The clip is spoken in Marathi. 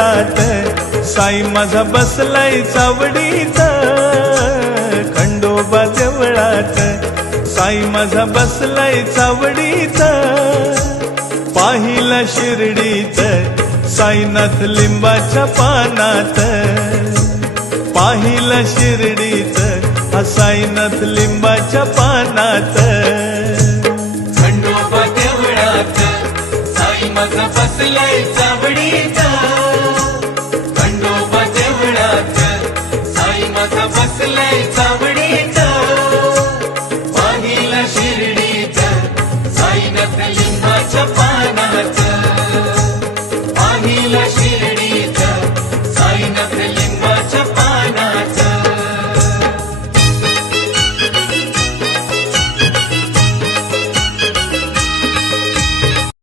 देवळात साई माझा बसलाय चावडीत खंडोबा देवळात साई माझा बसलाय चावडीत पाहिला शिर्डीत साईनाथ लिंबाच्या पानात पाहिला शिर्डीत हा साईनाथ लिंबाच्या पानात खंडोबा देवळात साई माझा बसलाय चावडीत